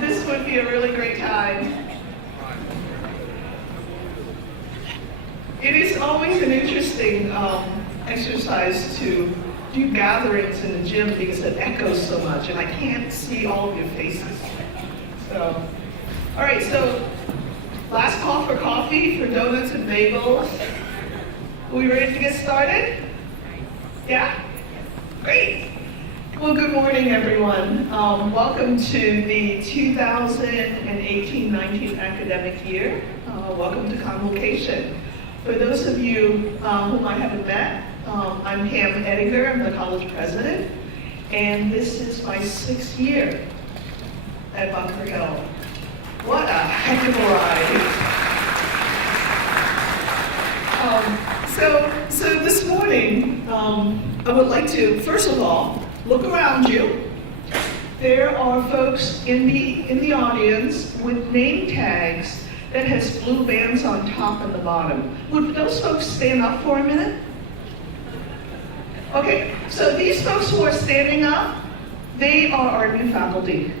This would be a really great time. It is always an interesting exercise to do gatherings in the gym because it echoes so much and I can't see all of your faces. So, all right, so last call for coffee, for donuts and bagels. Are we ready to get started? Yeah? Great. Well, good morning, everyone. Welcome to the 2018-19 academic year. Welcome to Convocation. For those of you whom I haven't met, I'm Pam Edinger, I'm the college president, and this is my 6th year at Bunker Hill. What a heck of a ride. So this morning, I would like to, first of all, look around you. There are folks in the audience with name tags that has blue bands on top and the bottom. Would those folks stand up for a minute? Okay, so these folks who are standing up, they are our new faculty.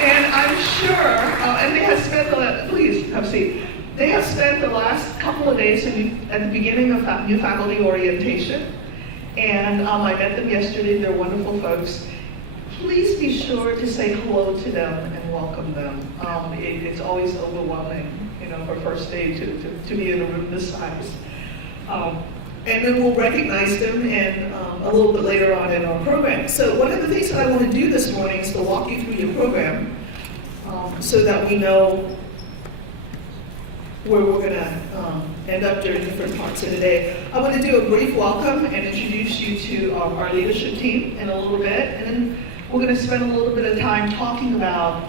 And I'm sure, and they have spent please have a seat. They have spent the last couple of days at the beginning of new faculty orientation. And I met them yesterday, they're wonderful folks. Please be sure to say hello to them and welcome them. It's always overwhelming, for first day to be in a room this size. And then we'll recognize them and a little bit later on in our program. So one of the things that I want to do this morning is to walk you through your program so that we know where we're going to end up during different parts of the day. I want to do a brief welcome and introduce you to our leadership team in a little bit, and then we're going to spend a little bit of time talking about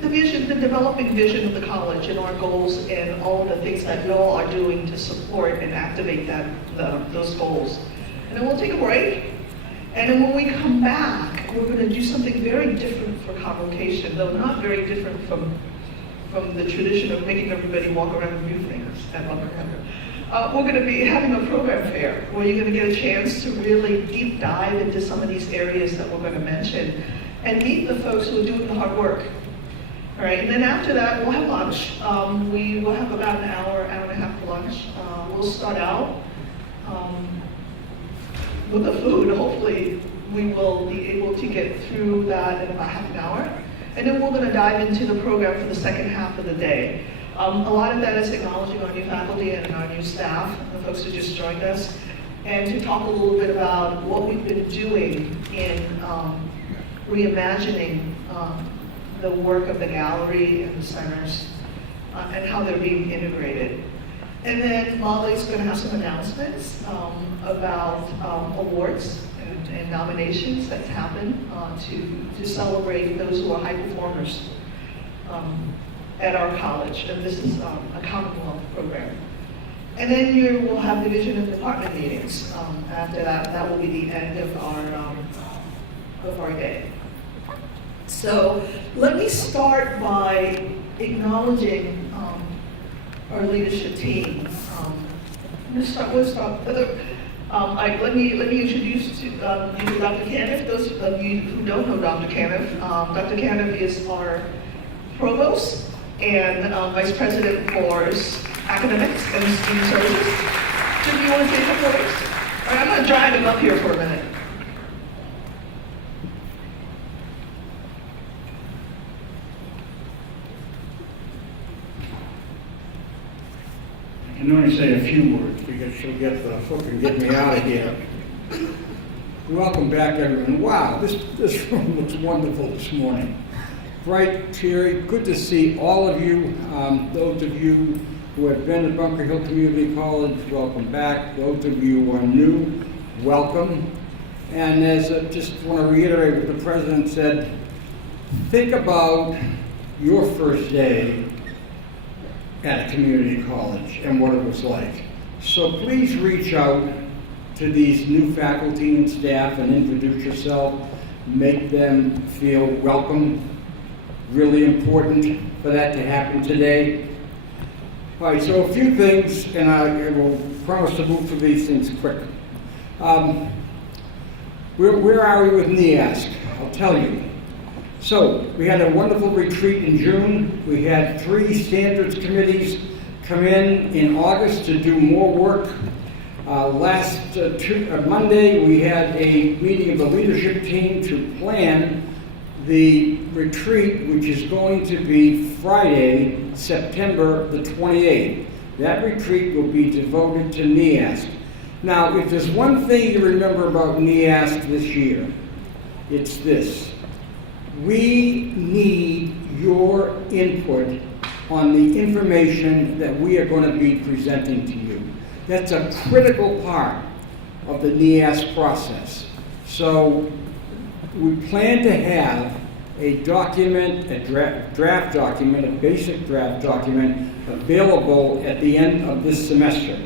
the vision, the developing vision of the college and our goals and all of the things that you all are doing to support and activate those goals. And then we'll take a break, and then when we come back, we're going to do something very different for Convocation, though not very different from the tradition of making everybody walk around and do things at Bunker Hill. We're going to be having a program fair where you're going to get a chance to really deep dive into some of these areas that we're going to mention and meet the folks who are doing the hard work. All right, and then after that, we'll have lunch. We will have about an hour and a half for lunch. We'll start out with the food. Hopefully, we will be able to get through that in about half an hour. And then we're going to dive into the program for the second half of the day. A lot of that is acknowledging our new faculty and our new staff, the folks who just joined us, and to talk a little bit about what we've been doing in reimagining the work of the gallery and the centers and how they're being integrated. And then Molly's going to have some announcements about awards and nominations that's happened to celebrate those who are high performers at our college, and this is a Commonwealth program. And then you will have division and department meetings. After that will be the end of our day. So let me start by acknowledging our leadership team. Let me introduce you to Dr. Caniff. Those of you who don't know Dr. Caniff, Dr. Caniff is our provost and vice president for academics and student services. Jim, you want to say a couple words? All right, I'm going to drive him up here for a minute. I can only say a few words because she'll get the hook and get me out of here. Welcome back, everyone. Wow, this room looks wonderful this morning. Bright, cheery, good to see all of you. Those of you who have been at Bunker Hill Community College, welcome back. Those of you who are new, welcome. And as I just want to reiterate what the president said, think about your first day at a community college and what it was like. So please reach out to these new faculty and staff and introduce yourself, make them feel welcome. Really important for that to happen today. All right, so a few things, and I will promise to move through these things quick. Where are we with NEASC? I'll tell you. So, we had a wonderful retreat in June. We had 3 standards committees come in August to do more work. Last Monday, we had a meeting of the leadership team to plan the retreat, which is going to be Friday, September the 28th. That retreat will be devoted to NEASC. Now, if there's one thing you remember about NEASC this year, it's this. We need your input on the information that we are going to be presenting to you. That's a critical part of the NEASC process. So we plan to have a document, a draft document, a basic draft document available at the end of this semester.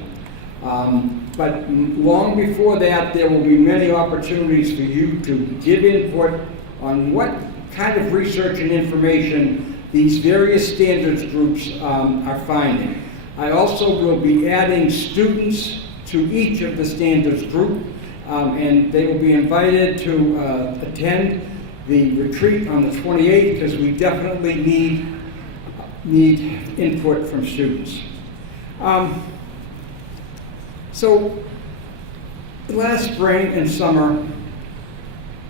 But long before that, there will be many opportunities for you to give input on what kind of research and information these various standards groups are finding. I also will be adding students to each of the standards group, and they will be invited to attend the retreat on the 28th because we definitely need input from students. So last spring and summer,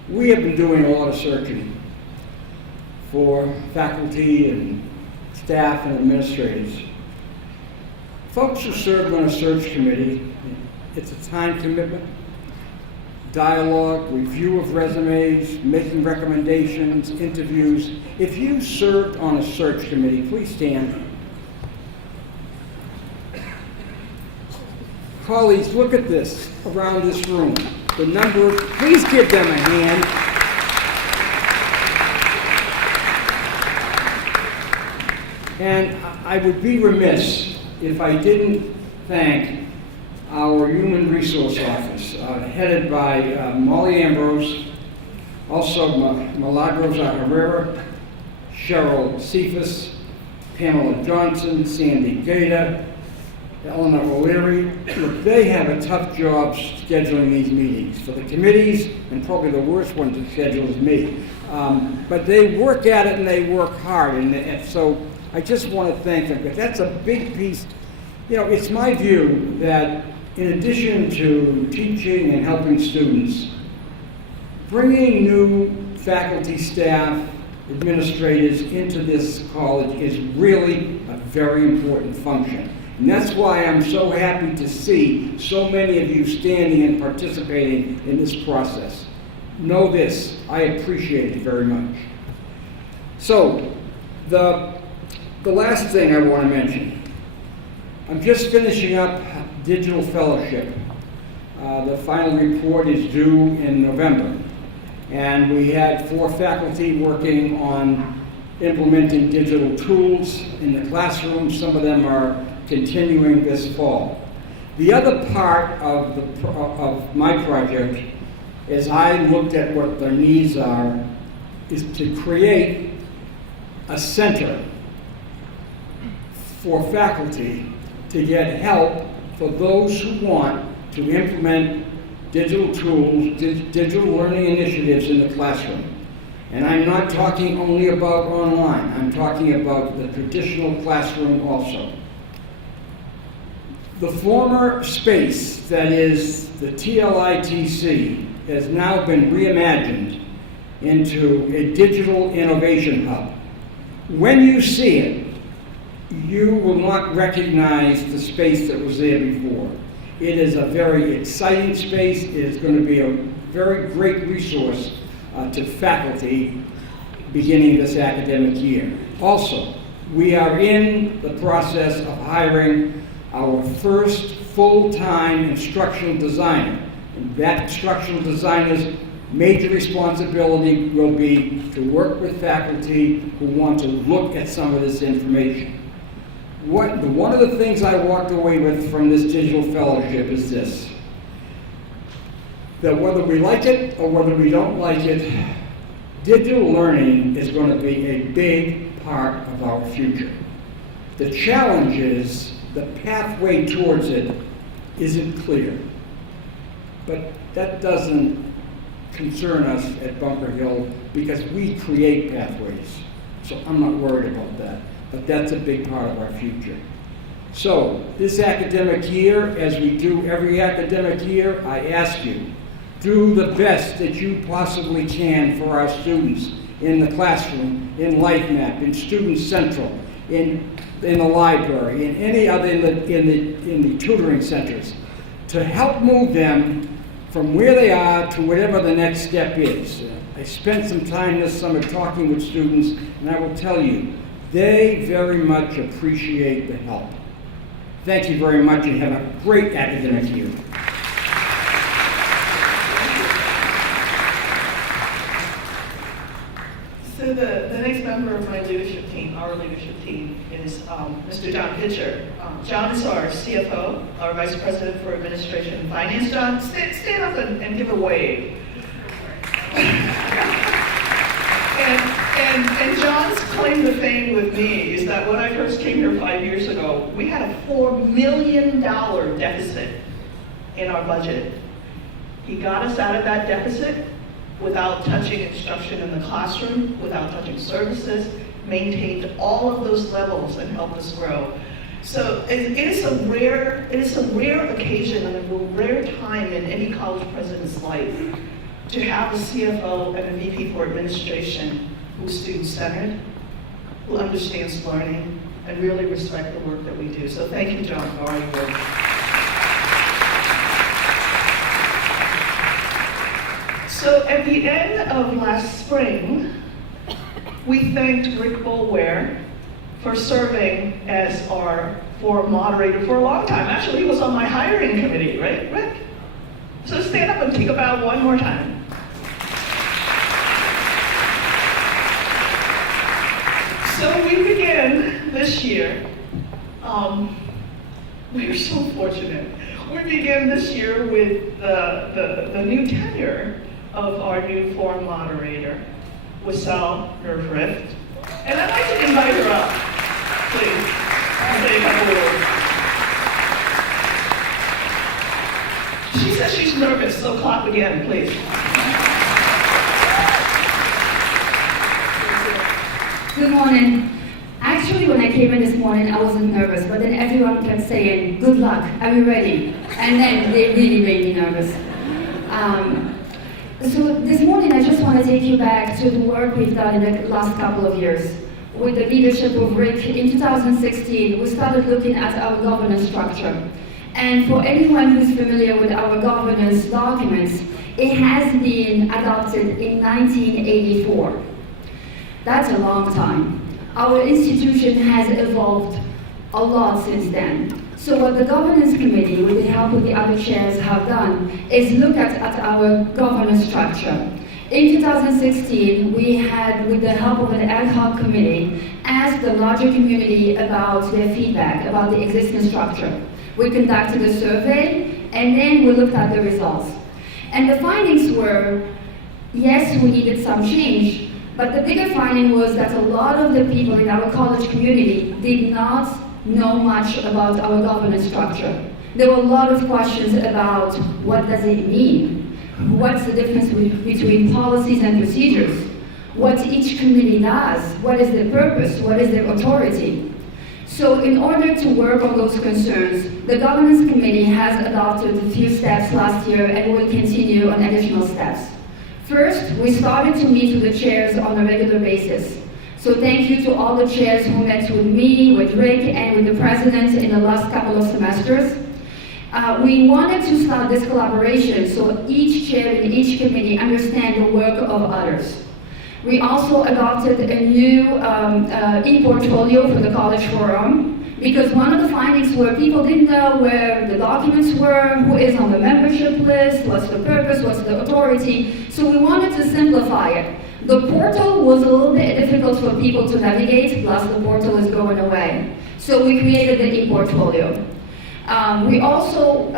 we have been doing a lot of searching for faculty and staff and administrators. Folks who served on a search committee, it's a time commitment, dialogue, review of resumes, making recommendations, interviews. If you served on a search committee, please stand. Colleagues, look at this around this room. The number, please give them a hand. And I would be remiss if I didn't thank our Human Resource Office, headed by Molly Ambrose, also Milagros Herrera, Cheryl Cephas, Pamela Johnson, Sandy Gator, Eleanor O'Leary. Look, they have a tough job scheduling these meetings. For the committees, and probably the worst one to schedule is me. But they work at it and they work hard. And so I just want to thank them, because that's a big piece. You know, it's my view that in addition to teaching and helping students, bringing new faculty, staff, administrators into this college is really a very important function. And that's why I'm so happy to see so many of you standing and participating in this process. Know this, I appreciate it very much. So, the last thing I want to mention, I'm just finishing up digital fellowship. The final report is due in November. And we had 4 faculty working on implementing digital tools in the classroom. Some of them are continuing this fall. The other part of my project, as I looked at what their needs are, is to create a center for faculty to get help for those who want to implement digital tools, digital learning initiatives in the classroom. And I'm not talking only about online, I'm talking about the traditional classroom also. The former space that is the TLITC has now been reimagined into a digital innovation hub. When you see it, you will not recognize the space that was there before. It is a very exciting space. It is going to be a very great resource to faculty beginning this academic year. Also, we are in the process of hiring our first full-time instructional designer. And that instructional designer's major responsibility will be to work with faculty who want to look at some of this information. One of the things I walked away with from this digital fellowship is this, that whether we like it or whether we don't like it, digital learning is going to be a big part of our future. The challenge is the pathway towards it isn't clear. But that doesn't concern us at Bunker Hill because we create pathways. So I'm not worried about that. But that's a big part of our future. So this academic year, as we do every academic year, I ask you, do the best that you possibly can for our students in the classroom, in LifeMap, in Student Central, in the library, in any other, in the tutoring centers, to help move them from where they are to whatever the next step is. I spent some time this summer talking with students, and I will tell you, they very much appreciate the help. Thank you very much, and have a great academic year. So the next member of my leadership team, our leadership team, is Mr. John Pitcher. John is our CFO, our Vice President for Administration and Finance. John, stand up and give a wave. And John's claim to fame with me is that when I first came here 5 years ago, we had a $4 million deficit in our budget. He got us out of that deficit without touching instruction in the classroom, without touching services, maintained all of those levels and helped us grow. So it is a rare occasion and a rare time in any college president's life to have a CFO and a VP for administration who's student-centered, who understands learning, and really respect the work that we do. So thank you, John, for all your work. So at the end of last spring, we thanked Rick Boulware for serving as our forum moderator for a long time. Actually, he was on my hiring committee, right, Rick? So stand up and think about one more time. So we begin this year, we are so fortunate. We begin this year with the new tenure of our new forum moderator, Wissal Nerfrift. And I'd like to invite her up, please, to say a couple words. She says she's nervous, so clap again, please. Good morning. Actually, when I came in this morning, I wasn't nervous, but then everyone kept saying, "Good luck, are you ready?" And then they really made me nervous. So this morning, I just want to take you back to the work we've done in the last couple of years. With the leadership of Rick, in 2016, we started looking at our governance structure. And for anyone who's familiar with our governance documents, it has been adopted in 1984. That's a long time. Our institution has evolved a lot since then. So what the governance committee, with the help of the other chairs, have done is look at our governance structure. In 2016, we had, with the help of an ad hoc committee, asked the larger community about their feedback about the existing structure. We conducted a survey, and then we looked at the results. And the findings were, yes, we needed some change, but the bigger finding was that a lot of the people in our college community did not know much about our governance structure. There were a lot of questions about what does it mean? What's the difference between policies and procedures? What each committee does? What is their purpose? What is their authority? So in order to work on those concerns, the governance committee has adopted a few steps last year and will continue on additional steps. First, we started to meet with the chairs on a regular basis. So thank you to all the chairs who met with me, with Rick, and with the president in the last couple of semesters. We wanted to start this collaboration so each chair in each committee understand the work of others. We also adopted a new e-portfolio for the College Forum, because one of the findings were people didn't know where the documents were, who is on the membership list, what's the purpose, what's the authority. So we wanted to simplify it. The portal was a little bit difficult for people to navigate, plus the portal is going away. So we created the e-portfolio. We also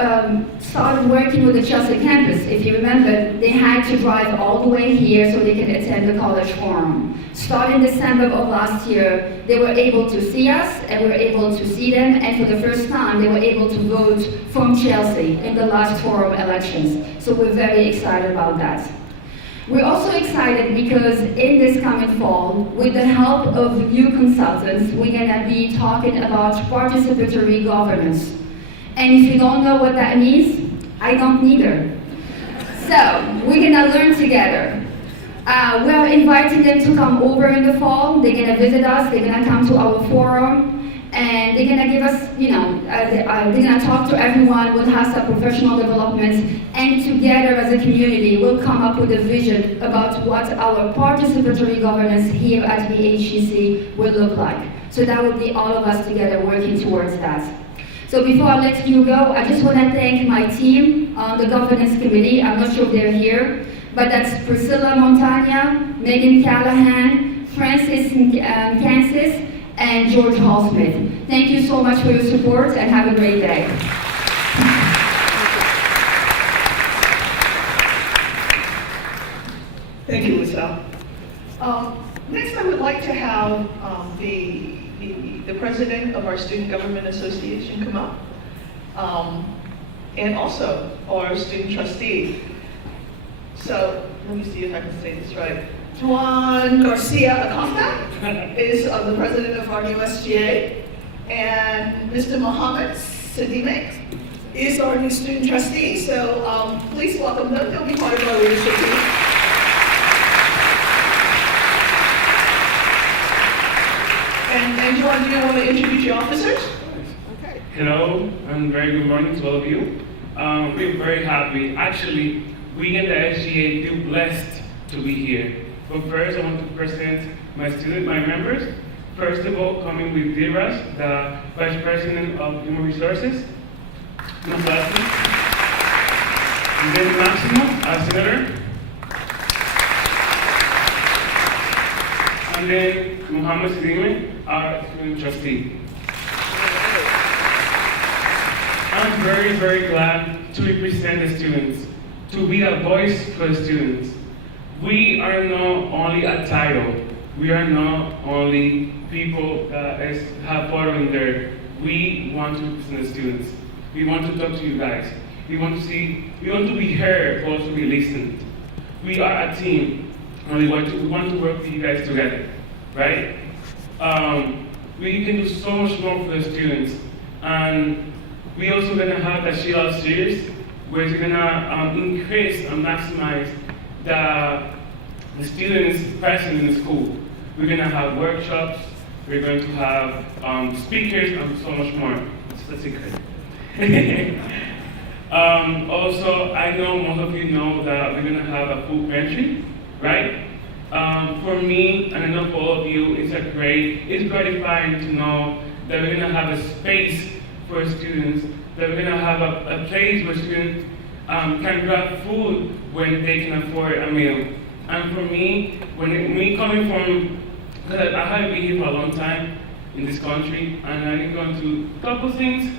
started working with the Chelsea campus. If you remember, they had to drive all the way here so they can attend the college forum. Starting December of last year, they were able to see us and we were able to see them, and for the first time they were able to vote from Chelsea in the last forum elections. So we're very excited about that. We're also excited because in this coming fall, with the help of you consultants, we're gonna be talking about participatory governance. And if you don't know what that means, I don't neither. So we're gonna learn together. We're inviting them to come over in the fall. They're gonna visit us, they're gonna come to our forum, and they're gonna give us, they're gonna talk to everyone, we'll have some professional developments, and together as a community, we'll come up with a vision about what our participatory governance here at the HEC will look like. So that will be all of us together working towards that. So before I let you go, I just want to thank my team on the governance committee. I'm not sure if they're here, but that's Priscilla Montagna, Megan Callahan, Francis Kansas, and George Hall-Smith. Thank you so much for your support and have a great day. Thank you, Lisa. Next, I would like to have the president of our Student Government Association come up, and also our student trustee. So let me see if I can say this right. Juan Garcia Acosta is the president of our new SGA, and Mr. Mohammed Siddiq is our new student trustee. So please welcome them. They'll be part of our leadership team. And Juan, do you want to introduce your officers? Okay. Hello, and very good morning to all of you. We're very happy. Actually, we in the SGA feel blessed to be here. But first, I want to present my members. First of all, coming with Diras, the Vice President of Human Resources. And then Maximo, our Senator. And then Mohammed Siddiq, our student trustee. I'm very, very glad to represent the students, to be a voice for the students. We are not only a title, we are not only people that have photo in there. We want to represent the students. We want to talk to you guys. We want to be heard, but also be listened. We are a team, and we want to work with you guys together, right? We can do so much more for the students, and we also gonna have the Shield series, where we're gonna increase and maximize the students present in the school. We're gonna have workshops, we're going to have speakers, and so much more. It's a secret. Also, I know most of you know that we're gonna have a food pantry, right? For me, and I know for all of you, it's gratifying to know that we're gonna have a space for students, that we're gonna have a place where students can grab food when they can afford a meal. And for me, me coming from, because I haven't been here for a long time in this country, and I've gone to a couple things,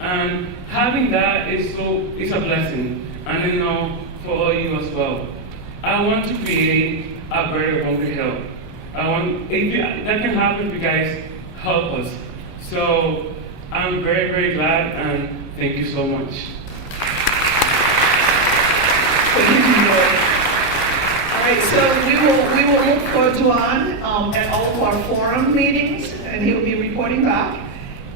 and having that is a blessing. And I know for all of you as well. I want to create a better Hungry Hill. That can happen if you guys help us. So I'm very, very glad, and thank you so much. All right, so we will look for Juan at all of our forum meetings, and he will be reporting back.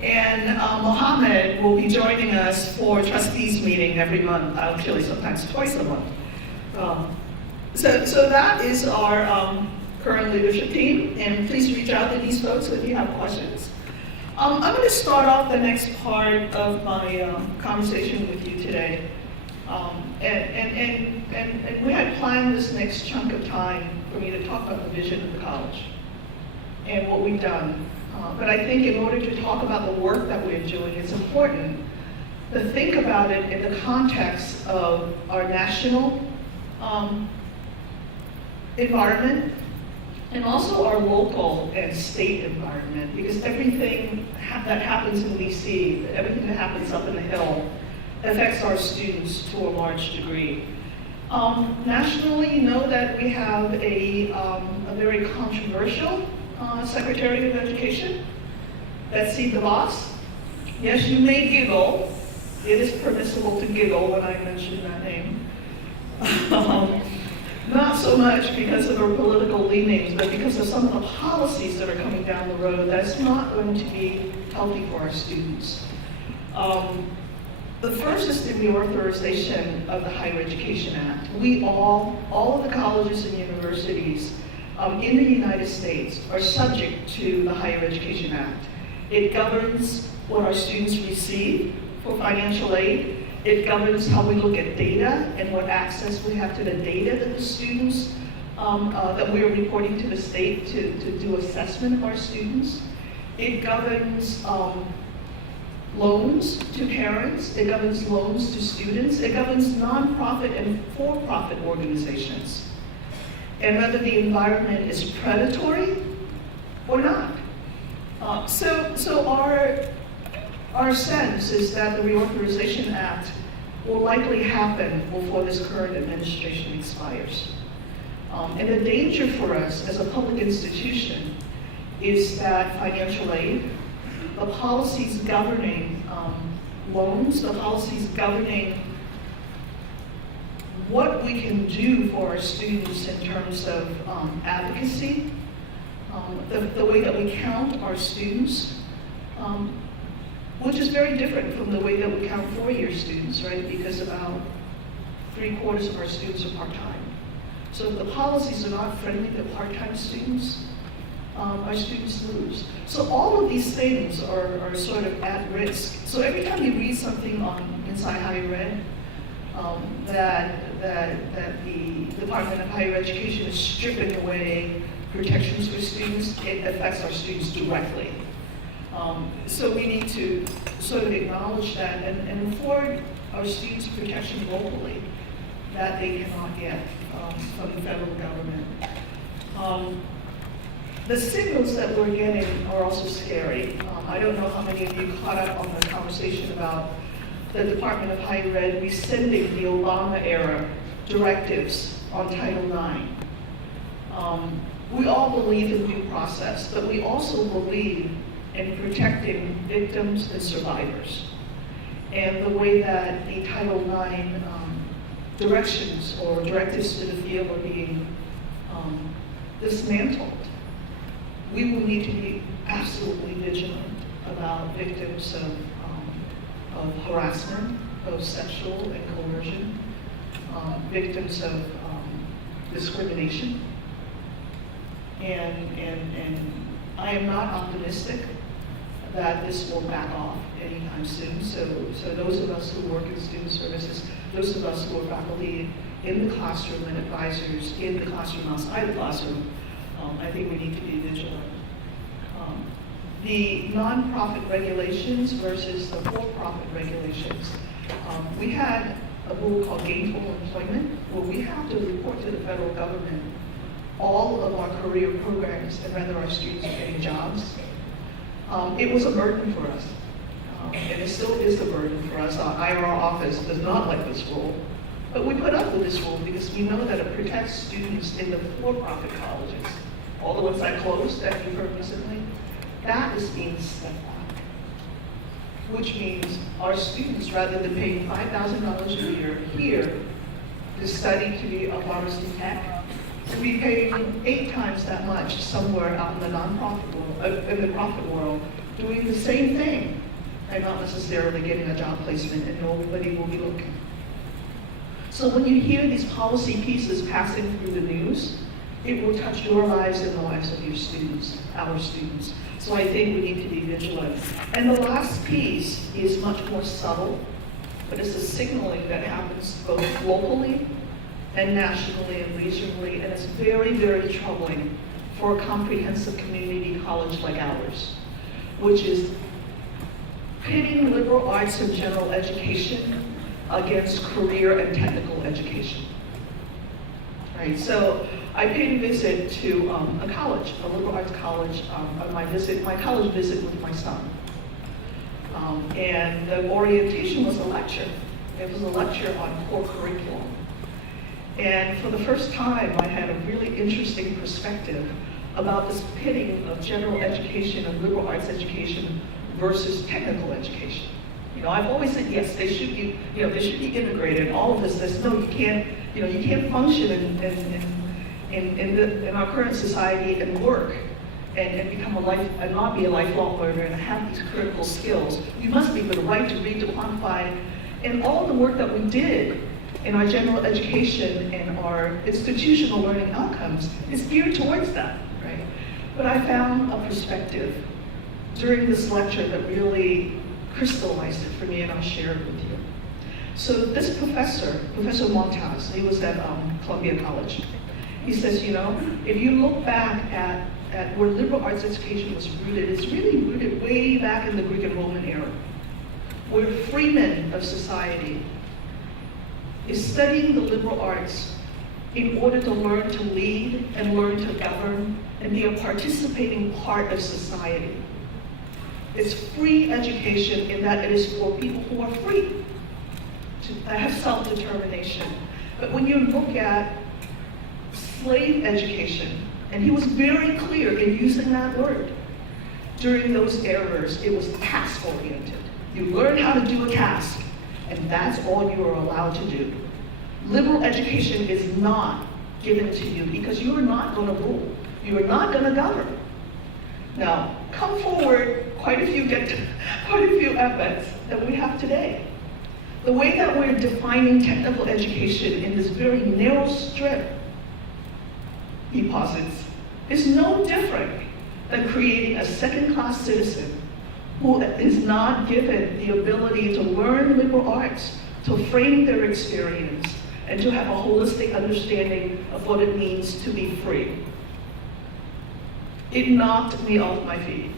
And Mohammed will be joining us for trustees meeting every month, actually sometimes twice a month. So that is our current leadership team, and please reach out to these folks if you have questions. I'm going to start off the next part of my conversation with you today. And we had planned this next chunk of time for me to talk about the vision of the college and what we've done. But I think in order to talk about the work that we're doing, it's important to think about it in the context of our national environment and also our local and state environment, because everything that happens in DC, everything that happens up in the Hill, affects our students to a large degree. Nationally, you know that we have a very controversial Secretary of Education, Betsy DeVos. Yes, you may giggle. It is permissible to giggle when I mention that name. Not so much because of her political leanings, but because of some of the policies that are coming down the road that's not going to be healthy for our students. The first is the reauthorization of the Higher Education Act. We all of the colleges and universities in the United States are subject to the Higher Education Act. It governs what our students receive for financial aid. It governs how we look at data and what access we have to the data that the students, that we are reporting to the state to do assessment of our students. It governs loans to parents. It governs loans to students. It governs nonprofit and for-profit organizations. And whether the environment is predatory or not. So our sense is that the Reauthorization Act will likely happen before this current administration expires. And the danger for us as a public institution is that financial aid, the policies governing loans, the policies governing what we can do for our students in terms of advocacy, the way that we count our students, which is very different from the way that we count four-year students, right? Because about 3/4 of our students are part-time. So if the policies are not friendly to part-time students, our students lose. So all of these things are sort of at risk. So every time you read something on Inside Higher Ed, that the Department of Higher Education is stripping away protections for students, it affects our students directly. So we need to sort of acknowledge that and afford our students protection locally that they cannot get from the federal government. The signals that we're getting are also scary. I don't know how many of you caught up on the conversation about the Department of Higher Ed rescinding the Obama-era directives on Title IX. We all believe in due process, but we also believe in protecting victims and survivors. And the way that the Title IX directions or directives to the field are being dismantled, we will need to be absolutely vigilant about victims of harassment, of sexual and coercion, victims of discrimination. And I am not optimistic that this will back off anytime soon. So those of us who work in student services, those of us who are faculty in the classroom and advisors in the classroom, outside the classroom, I think we need to be vigilant. The nonprofit regulations versus the for-profit regulations. We had a rule called gainful employment, where we have to report to the federal government all of our career programs and whether our students are getting jobs. It was a burden for us, and it still is a burden for us. Our IR office does not like this rule, but we put up with this rule because we know that it protects students in the for-profit colleges. All the ones that closed that you've heard recently, that is being stepped back, which means our students, rather than paying $5,000 a year here to study to be a pharmacy tech, to be paying 8 times that much somewhere out in the nonprofit world, in the profit world, doing the same thing, and not necessarily getting a job placement, and nobody will be looking. So when you hear these policy pieces passing through the news, it will touch your lives and the lives of your students, our students. So I think we need to be vigilant. And the last piece is much more subtle, but it's a signaling that happens both locally and nationally and regionally, and it's very, very troubling for a comprehensive community college like ours, which is pitting liberal arts and general education against career and technical education. Right, so I paid a visit to a college, a liberal arts college, on my college visit with my son. And the orientation was a lecture. It was a lecture on core curriculum. And for the first time, I had a really interesting perspective about this pitting of general education and liberal arts education versus technical education. You know, I've always said, yes, they should be, they should be integrated. All of this says, no, you can't function in our current society and work and become and not be a lifelong learner and have these critical skills. You must be able to write, to read, to quantify, and all the work that we did in our general education and our institutional learning outcomes is geared towards that, right? But I found a perspective during this lecture that really crystallized it for me, and I'll share it with you. So this professor, Professor Montaz, he was at Columbia College. He says, if you look back at where liberal arts education was rooted, it's really rooted way back in the Greek and Roman era. Where freemen of society is studying the liberal arts in order to learn to lead and learn to govern and be a participating part of society. It's free education in that it is for people who are free to have self-determination. But when you look at slave education, and he was very clear in using that word, during those eras, it was task-oriented. You learn how to do a task, and that's all you are allowed to do. Liberal education is not given to you because you are not going to rule. You are not going to govern. Now, come forward quite a few efforts that we have today. The way that we're defining technical education in this very narrow strip, he posits, is no different than creating a second-class citizen who is not given the ability to learn liberal arts, to frame their experience, and to have a holistic understanding of what it means to be free. It knocked me off my feet.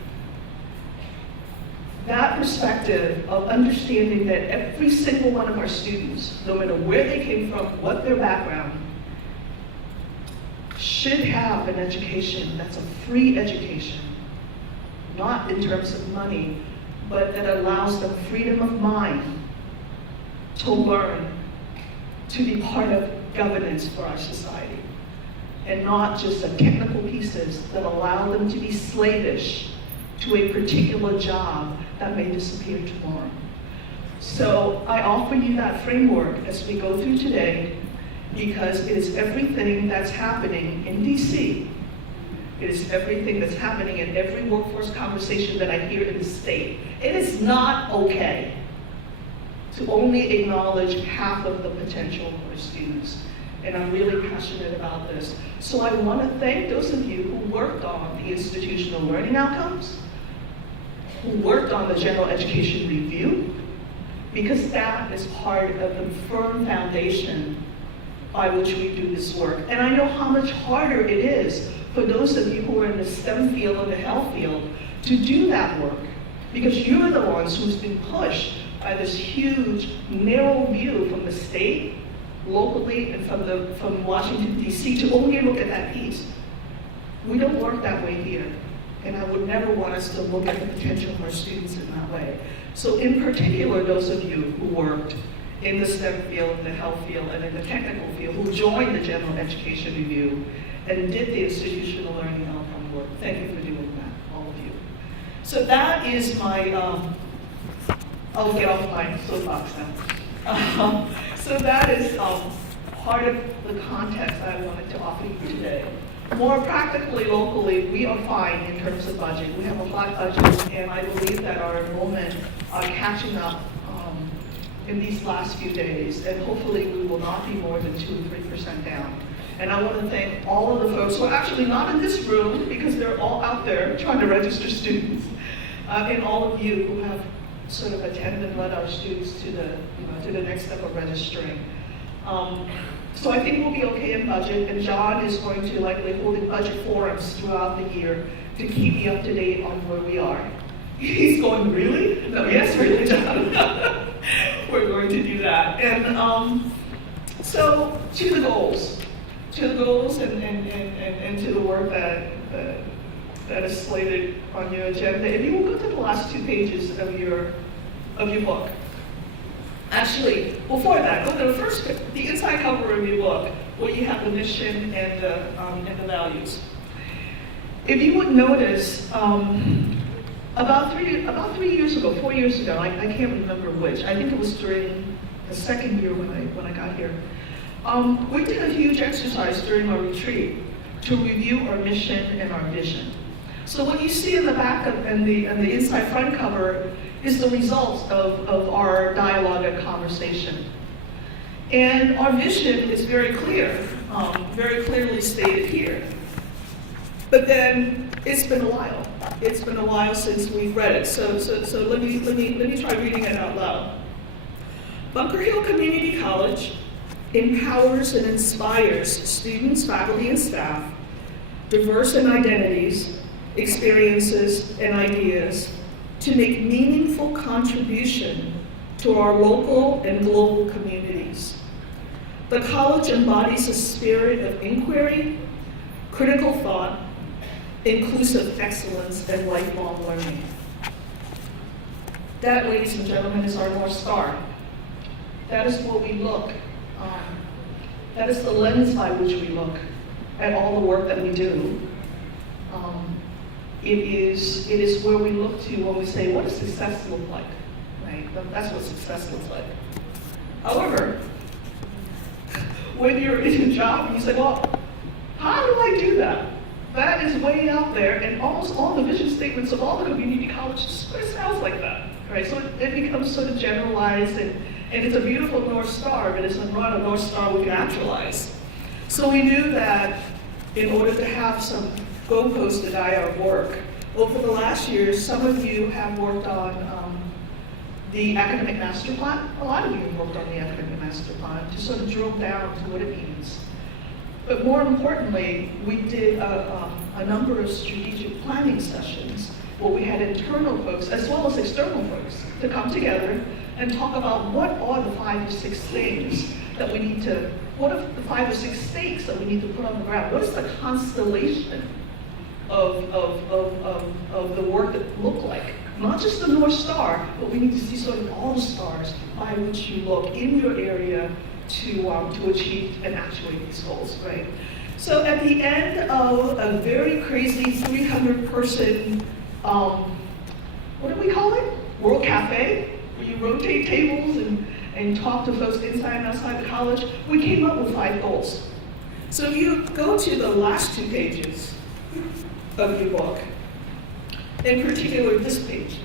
That perspective of understanding that every single one of our students, no matter where they came from, what their background, should have an education that's a free education, not in terms of money, but that allows them freedom of mind to learn, to be part of governance for our society, and not just the technical pieces that allow them to be slavish to a particular job that may disappear tomorrow. So I offer you that framework as we go through today, because it is everything that's happening in DC. It is everything that's happening in every workforce conversation that I hear in the state. It is not okay to only acknowledge half of the potential of our students. And I'm really passionate about this. So I want to thank those of you who worked on the institutional learning outcomes, who worked on the general education review, because that is part of the firm foundation by which we do this work. And I know how much harder it is for those of you who are in the STEM field or the health field to do that work, because you're the ones who's been pushed by this huge, narrow view from the state, locally, and from Washington, D.C. to only look at that piece. We don't work that way here, and I would never want us to look at the potential of our students in that way. So in particular, those of you who worked in the STEM field, in the health field, and in the technical field, who joined the general education review and did the institutional learning outcome work, thank you for doing that, all of you. So that is my, I'll get off my soapbox now. So that is part of the context I wanted to offer you today. More practically, locally, we are fine in terms of budget. We have a flat budget, and I believe that our enrollment are catching up in these last few days, and hopefully we will not be more than 2 or 3% down. And I want to thank all of the folks who are actually not in this room, because they're all out there trying to register students, and all of you who have sort of attended and led our students to the next step of registering. So I think we'll be okay in budget, and John is going to likely hold budget forums throughout the year to keep me up to date on where we are. He's going, really? No, yes, really, John. We're going to do that. And so to the goals. to the goals and to the work that is slated on your agenda. If you will go to the last 2 pages of your book. Actually, before that, go to the inside cover of your book, where you have the mission and the values. If you would notice, about 3 years ago, 4 years ago, I can't remember which. I think it was during the second year when I got here. We did a huge exercise during our retreat to review our mission and our vision. So what you see in the back and the inside front cover is the results of our dialogue and conversation. And our vision is very clear, very clearly stated here. But then it's been a while. It's been a while since we've read it. So let me try reading it out loud. Bunker Hill Community College empowers and inspires students, faculty, and staff, diverse in identities, experiences, and ideas, to make meaningful contribution to our local and global communities. The college embodies a spirit of inquiry, critical thought, inclusive excellence, and lifelong learning. That, ladies and gentlemen, is our North Star. That is where we look. That is the lens by which we look at all the work that we do. It is where we look to when we say, what does success look like? Right? That's what success looks like. However, when you're in a job and you say, well, how do I do that? That is way out there, and almost all the vision statements of all the community colleges sort of sounds like that, right? So it becomes sort of generalized, and it's a beautiful North Star, but it's not a North Star we can actualize. So we knew that in order to have some goalposts to guide our work, over the last years, some of you have worked on the academic master plan. A lot of you have worked on the academic master plan to sort of drill down to what it means. But more importantly, we did a number of strategic planning sessions where we had internal folks as well as external folks to come together and talk about what are the 5 or 6 things that we need to, what are the 5 or 6 stakes that we need to put on the ground? What is the constellation of the work that look like? Not just the North Star, but we need to see sort of all the stars by which you look in your area to achieve and actuate these goals, right? So at the end of a very crazy 300-person, what do we call it? World Cafe, where you rotate tables and talk to folks inside and outside the college, we came up with 5 goals. So if you go to the last 2 pages of your book, in particular this page,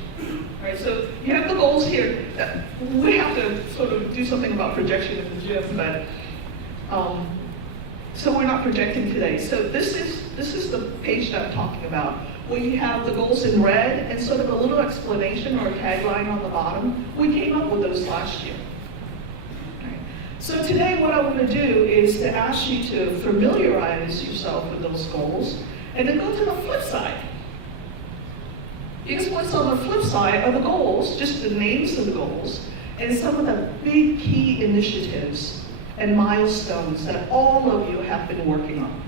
right? So you have the goals here. We have to sort of do something about projection in the gym, but so we're not projecting today. So this is the page that I'm talking about, where you have the goals in red and sort of a little explanation or a tagline on the bottom. We came up with those last year. Right. So today what I want to do is to ask you to familiarize yourself with those goals and then go to the flip side. Because what's on the flip side are the goals, just the names of the goals, and some of the big key initiatives and milestones that all of you have been working on.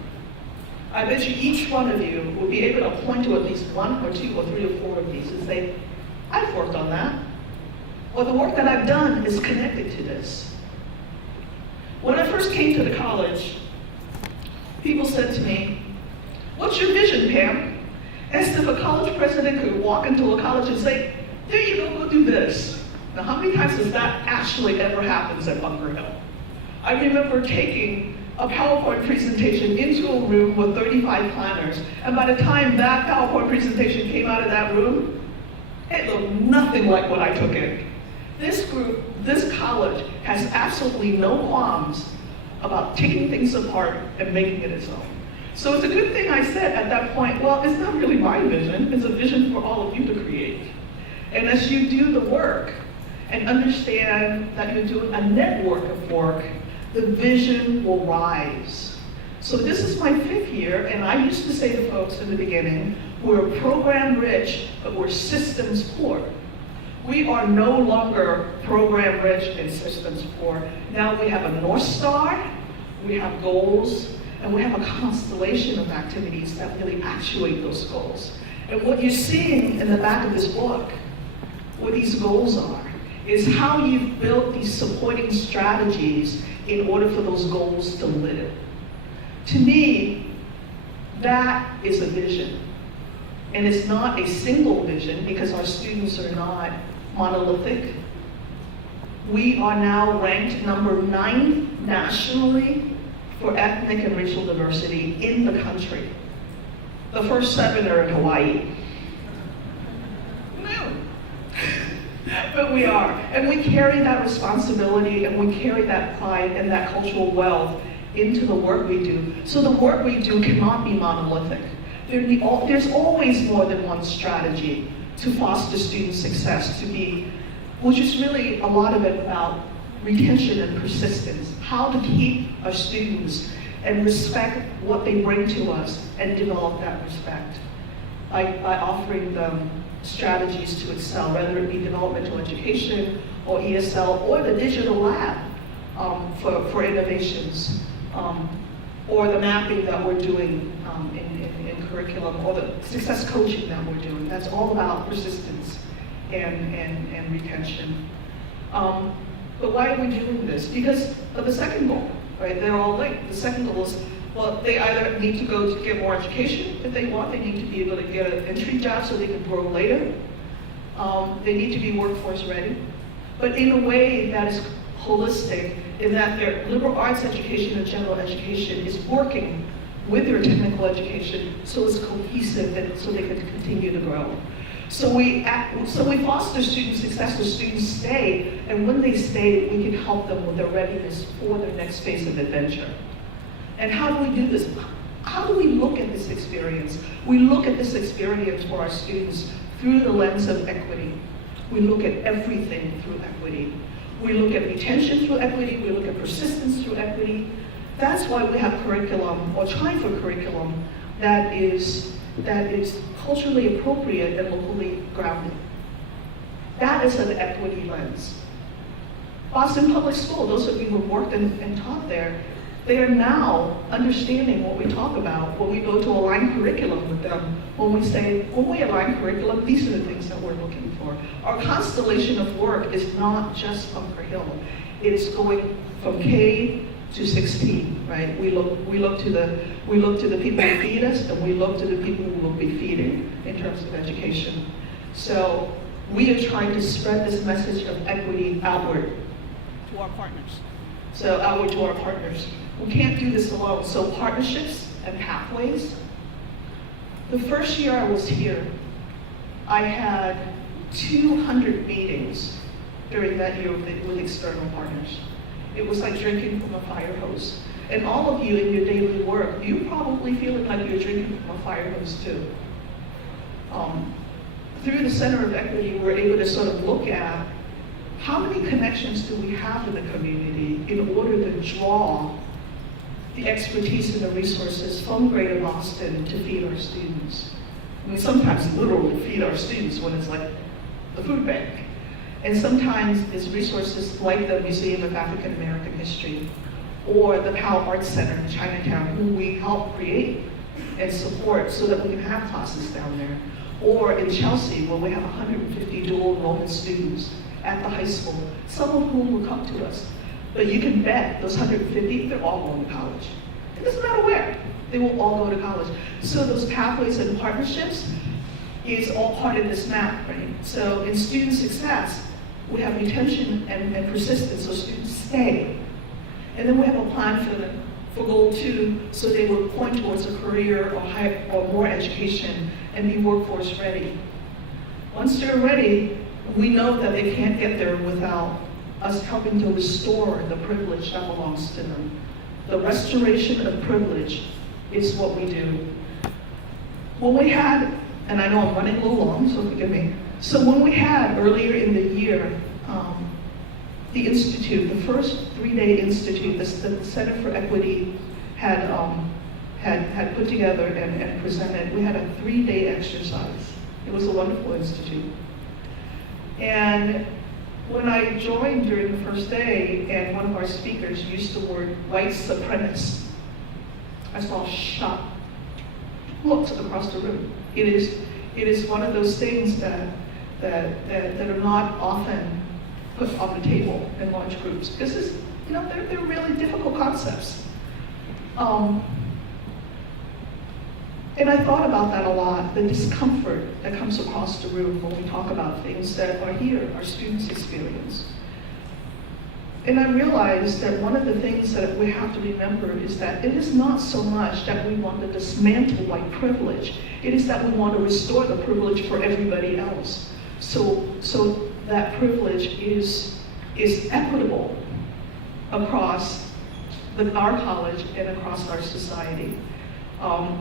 I bet you each one of you will be able to point to at least 1 or 2 or 3 or 4 of these and say, I've worked on that. Or the work that I've done is connected to this. When I first came to the college, people said to me, what's your vision, Pam? As if a college president could walk into a college and say, there you go do this. Now, how many times does that actually ever happen at Bunker Hill? I remember taking a PowerPoint presentation into a room with 35 planners, and by the time that PowerPoint presentation came out of that room, it looked nothing like what I took in. This group, this college, has absolutely no qualms about taking things apart and making it its own. So it's a good thing I said at that point, well, it's not really my vision, it's a vision for all of you to create. And as you do the work and understand that you're doing a network of work, the vision will rise. So this is my 5th year, and I used to say to folks in the beginning, we're program rich, but we're systems poor. We are no longer program rich and systems poor. Now we have a North Star, we have goals, And we have a constellation of activities that really actuate those goals. And what you're seeing in the back of this book, what these goals are, is how you've built these supporting strategies in order for those goals to live. To me, that is a vision. And it's not a single vision because our students are not monolithic. We are now ranked number 9 nationally for ethnic and racial diversity in the country. The first 7 are in Hawaii. No. But we are. And we carry that responsibility and we carry that pride and that cultural wealth into the work we do. So the work we do cannot be monolithic. There's always more than one strategy to foster student success, which is really a lot of it about retention and persistence, how to keep our students and respect what they bring to us and develop that respect by offering them strategies to excel, whether it be developmental education or ESL or the digital lab for innovations, or the mapping that we're doing in curriculum, or the success coaching that we're doing. That's all about persistence and retention. But why are we doing this? Because of the second goal, right? They're all linked. The second goal is, well, they either need to go to get more education if they want, they need to be able to get an entry job so they can grow later. They need to be workforce ready, but in a way that is holistic, in that their liberal arts education and general education is working with their technical education so it's cohesive and so they can continue to grow. So we foster student success so students stay, and when they stay, we can help them with their readiness for their next phase of adventure. And how do we do this? How do we look at this experience? We look at this experience for our students through the lens of equity. We look at everything through equity. We look at retention through equity, we look at persistence through equity. That's why we have curriculum, or trying for curriculum, that is culturally appropriate and locally grounded. That is an equity lens. Boston Public School, those of you who have worked and taught there, they are now understanding what we talk about when we go to align curriculum with them. When we align curriculum, these are the things that we're looking for. Our constellation of work is not just Bunker Hill. It's going from K to 16, right? We look to the people who feed us, and we look to the people who will be feeding in terms of education. So we are trying to spread this message of equity outward to our partners. So outward to our partners. We can't do this alone. So partnerships and pathways. The first year I was here, I had 200 meetings during that year with external partners. It was like drinking from a fire hose. And all of you in your daily work, you probably feeling like you're drinking from a fire hose too. Through the Center of Equity, we're able to sort of look at how many connections do we have in the community in order to draw the expertise and the resources from Greater Boston to feed our students. I mean, sometimes literally feed our students when it's like the food bank. And sometimes it's resources like the Museum of African American History or the Powell Arts Center in Chinatown, who we help create and support so that we can have classes down there. Or in Chelsea, where we have 150 dual enrollment students at the high school, some of whom will come to us. But you can bet those 150, they're all going to college. It doesn't matter where, they will all go to college. So those pathways and partnerships is all part of this map, right? So in student success, we have retention and persistence, so students stay. And then we have a plan for them for goal 2, so they will point towards a career or more education and be workforce ready. Once they're ready, we know that they can't get there without us helping to restore the privilege that belongs to them. The restoration of privilege is what we do. When we had, and I know I'm running a little long, so forgive me. So when we had earlier in the year, the Institute, the first 3-day Institute, the Center for Equity had put together and presented, we had a 3-day exercise. It was a wonderful institute. And when I joined during the first day, and one of our speakers used the word white supremacist, I saw shocked looks across the room. It is one of those things that are not often put on the table in large groups. This is, they're really difficult concepts. And I thought about that a lot, the discomfort that comes across the room when we talk about things that are here, our students' experience. And I realized that one of the things that we have to remember is that it is not so much that we want to dismantle white privilege, it is that we want to restore the privilege for everybody else. So that privilege is equitable across our college and across our society.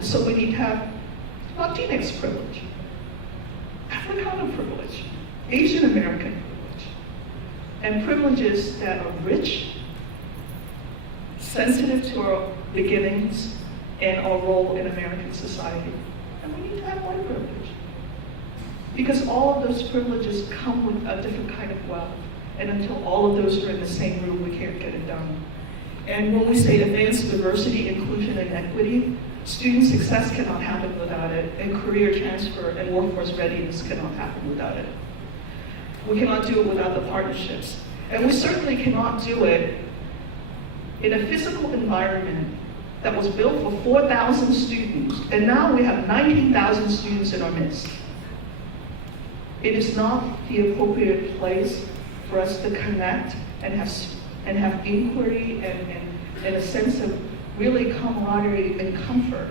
So we need to have Latinx privilege, Africana privilege, Asian American privilege, and privileges that are rich, sensitive to our beginnings and our role in American society. And we need to have white privilege. Because all of those privileges come with a different kind of wealth. And until all of those are in the same room, we can't get it done. And when we say advanced diversity, inclusion, and equity, student success cannot happen without it, and career transfer and workforce readiness cannot happen without it. We cannot do it without the partnerships. And we certainly cannot do it in a physical environment that was built for 4,000 students, and now we have 19,000 students in our midst. It is not the appropriate place for us to connect and have inquiry and a sense of really camaraderie and comfort,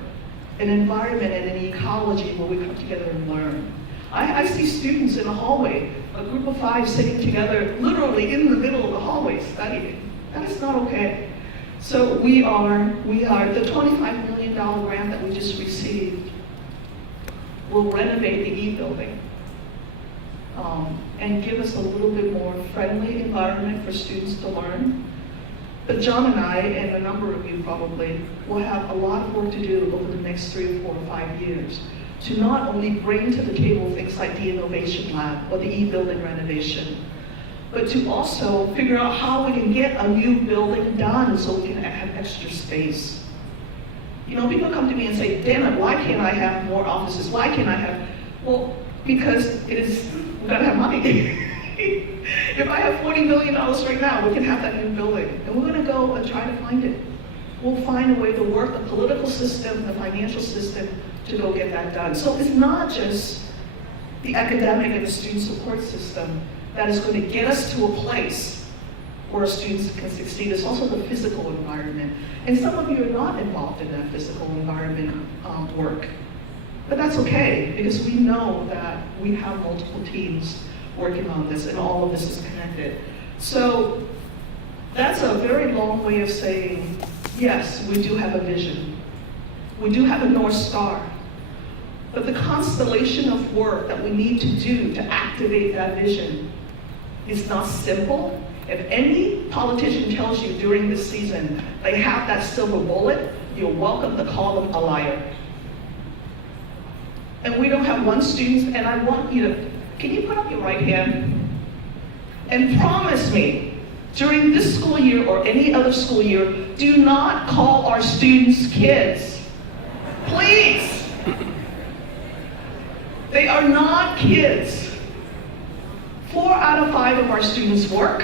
an environment and an ecology where we come together and learn. I see students in the hallway, a group of 5 sitting together, literally in the middle of the hallway studying. That is not okay. So we are the $25 million grant that we just received will renovate the E building and give us a little bit more friendly environment for students to learn. But John and I, and a number of you probably, will have a lot of work to do over the next 3 or 4 or 5 years to not only bring to the table things like the Innovation Lab or the E-building renovation, but to also figure out how we can get a new building done so we can have extra space. People come to me and say, damn it, why can't I have more offices? Why can't I have, well, because we've got to have money. If I have $40 million right now, we can have that new building. And we're going to go and try to find it. We'll find a way to work the political system, the financial system, to go get that done. So it's not just the academic and the student support system that is going to get us to a place where students can succeed. It's also the physical environment. And some of you are not involved in that physical environment work. But that's okay, because we know that we have multiple teams working on this, and all of this is connected. So that's a very long way of saying, yes, we do have a vision. We do have a North Star. But the constellation of work that we need to do to activate that vision is not simple. If any politician tells you during this season they have that silver bullet, you're welcome to call them a liar. And we don't have one student, and I want you to, can you put up your right hand? And promise me, during this school year or any other school year, do not call our students kids. Please. They are not kids. 4 out of 5 of our students work.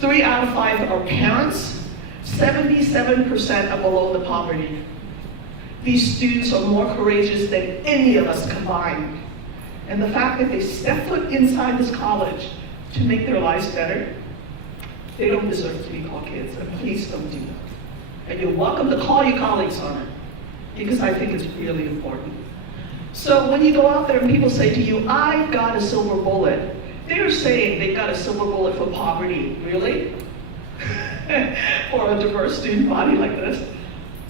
3 out of 5 are parents. 77% are below the poverty. These students are more courageous than any of us combined. And the fact that they step foot inside this college to make their lives better, they don't deserve to be called kids, and please don't do that. And you're welcome to call your colleagues on it, because I think it's really important. So when you go out there and people say to you, I've got a silver bullet, they're saying they've got a silver bullet for poverty. Really? For a diverse student body like this?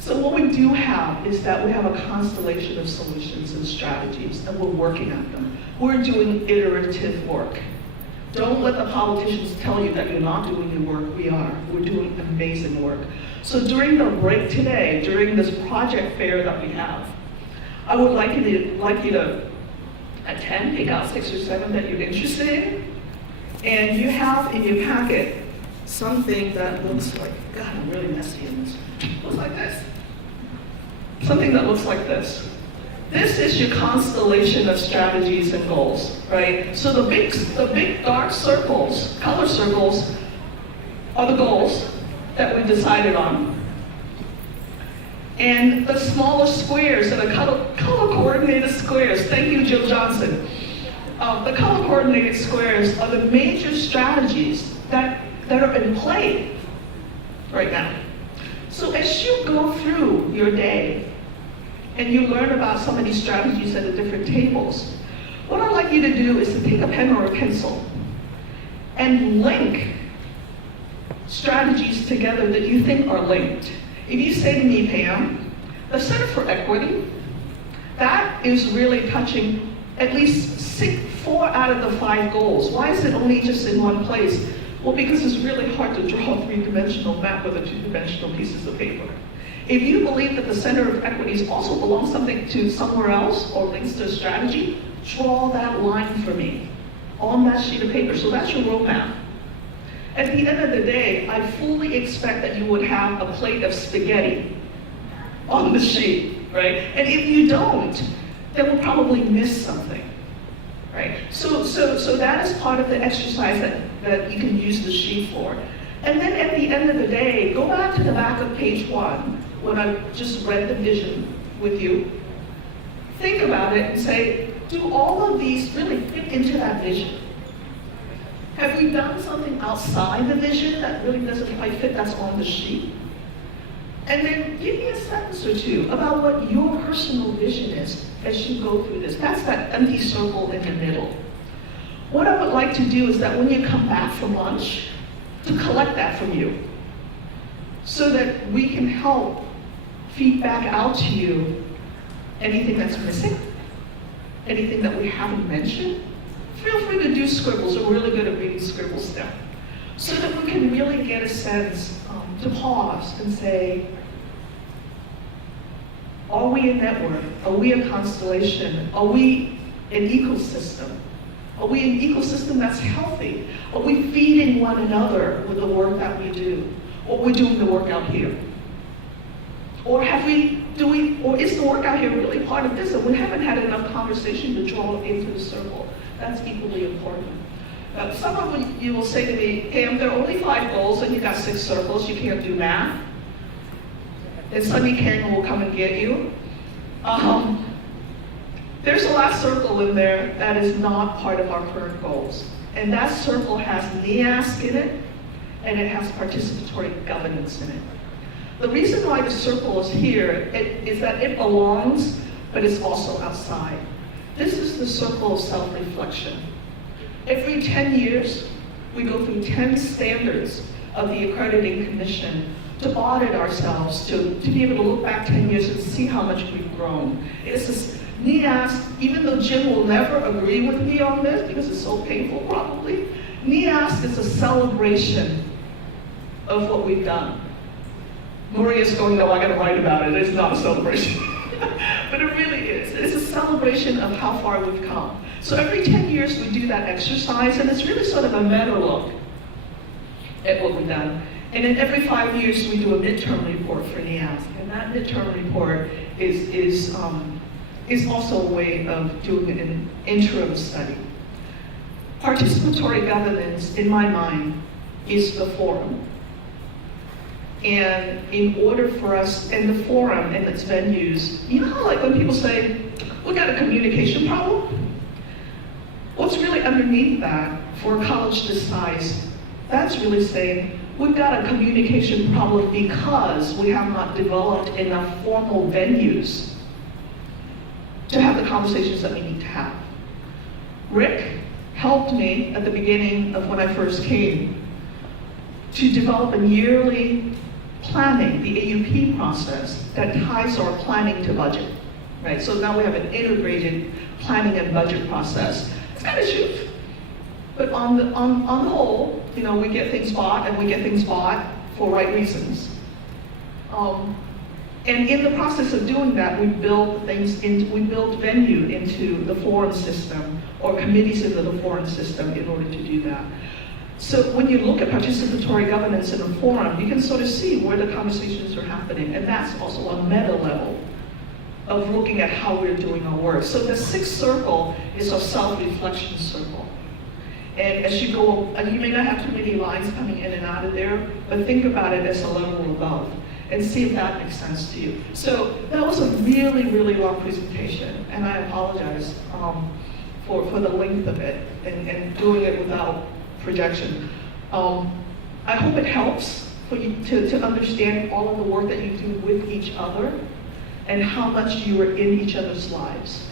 So what we do have is that we have a constellation of solutions and strategies, and we're working at them. We're doing iterative work. Don't let the politicians tell you that you're not doing your work. We are. We're doing amazing work. So during the break today, during this project fair that we have, I would like you to attend, pick out 6 or 7 that you're interested in, and you have in your packet something that looks like, God, I'm really messy in this. Looks like this. something that looks like this. This is your constellation of strategies and goals, right? So the big dark circles, color circles, are the goals that we decided on. And the smaller squares that are color-coordinated squares, thank you, Jill Johnson. The color-coordinated squares are the major strategies that are in play right now. So as you go through your day and you learn about some of these strategies at the different tables, what I'd like you to do is to take a pen or a pencil and link strategies together that you think are linked. If you say to me, Pam, the Center for Equity, that is really touching at least 4 out of the 5 goals. Why is it only just in one place? Well, because it's really hard to draw a 3-dimensional map with a 2-dimensional pieces of paper. If you believe that the Center of Equities also belongs to somewhere else or links to a strategy, draw that line for me on that sheet of paper. So that's your roadmap. At the end of the day, I fully expect that you would have a plate of spaghetti on the sheet, right? And if you don't, then we'll probably miss something, right? So that is part of the exercise that you can use the sheet for. And then at the end of the day, go back to the back of page 1, when I just read the vision with you. Think about it and say, do all of these really fit into that vision? Have we done something outside the vision that really doesn't quite fit that's on the sheet? And then give me a sentence or two about what your personal vision is as you go through this. That's that empty circle in the middle. What I would like to do is that when you come back from lunch, to collect that from you so that we can help feed back out to you anything that's missing, anything that we haven't mentioned. Feel free to do scribbles. We're really good at reading scribbles down. So that we can really get a sense to pause and say, are we a network? Are we a constellation? Are we an ecosystem? Are we an ecosystem that's healthy? Are we feeding one another with the work that we do? Or we're doing the work out here? Or is the work out here really part of this? And we haven't had enough conversation to draw it into the circle. That's equally important. Some of you will say to me, Pam, there are only 5 goals and you got 6 circles, you can't do math. And Sunny Karen will come and get you. There's a last circle in there that is not part of our current goals. And that circle has NEASC in it, and it has participatory governance in it. The reason why the circle is here is that it belongs, but it's also outside. This is the circle of self-reflection. Every 10 years, we go through 10 standards of the Accrediting Commission to audit ourselves, to be able to look back 10 years and see how much we've grown. It's this NEASC, even though Jim will never agree with me on this because it's so painful probably, NEASC is a celebration of what we've done. Maria's going, no, I gotta write about it. It's not a celebration. But it really is. It's a celebration of how far we've come. So every 10 years we do that exercise, and it's really sort of a meta look at what we've done. And then every 5 years we do a midterm report for NEASC. And that midterm report is also a way of doing an interim study. Participatory governance, in my mind, is the forum. And in order for us, and the forum and its venues, you know how like when people say, we got a communication problem? What's really underneath that for a college this size, that's really saying, we've got a communication problem because we have not developed enough formal venues to have the conversations that we need to have. Rick helped me at the beginning of when I first came to develop a yearly planning, the AUP process, that ties our planning to budget, right? So now we have an integrated planning and budget process. It's kind of shoot, but on the whole, you know, we get things bought and we get things bought for right reasons. And in the process of doing that, we build venue into the forum system or committees into the forum system in order to do that. So when you look at participatory governance in a forum, you can sort of see where the conversations are happening, and that's also a meta level. of looking at how we're doing our work. So the sixth circle is a self-reflection circle. And as you go, and you may not have too many lines coming in and out of there, but think about it as a level above and see if that makes sense to you. So that was a really, really long presentation, and I apologize for the length of it and doing it without projection. I hope it helps for you to understand all of the work that you do with each other and how much you are in each other's lives.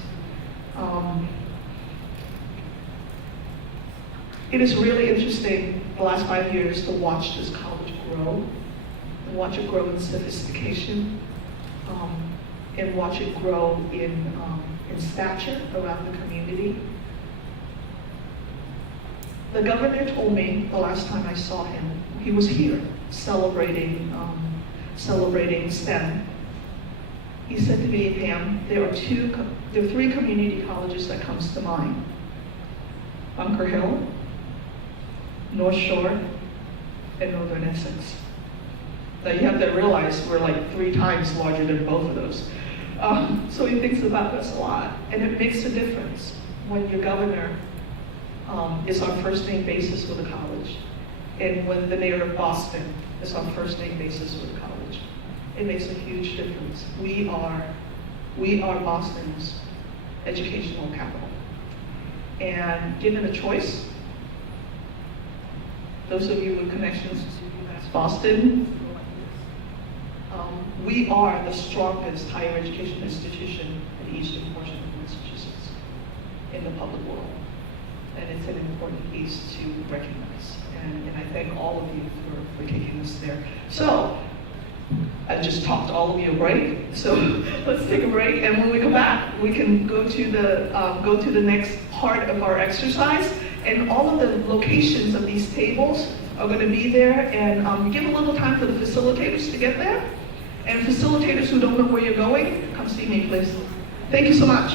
It is really interesting the last 5 years to watch this college grow, and watch it grow in sophistication, and watch it grow in stature around the community. The governor told me the last time I saw him, he was here celebrating STEM. He said to me, Pam, there are three community colleges that comes to mind: Bunker Hill, North Shore, and Northern Essex. Now you have to realize we're like 3 times larger than both of those. So he thinks about us a lot, and it makes a difference when your governor is on first name basis with a college, and when the mayor of Boston is on first name basis with a college. It makes a huge difference. We are Boston's educational capital. And given a choice, those of you with connections to Boston, we are the strongest higher education institution in the eastern portion of Massachusetts in the public world. And it's an important piece to recognize. And I thank all of you for taking us there. So, I just talked all of you a break, so let's take a break, and when we come back, we can go to the next part of our exercise, and all of the locations of these tables are going to be there, and give a little time for the facilitators to get there, and facilitators who don't know where you're going, come see me, please. Thank you so much.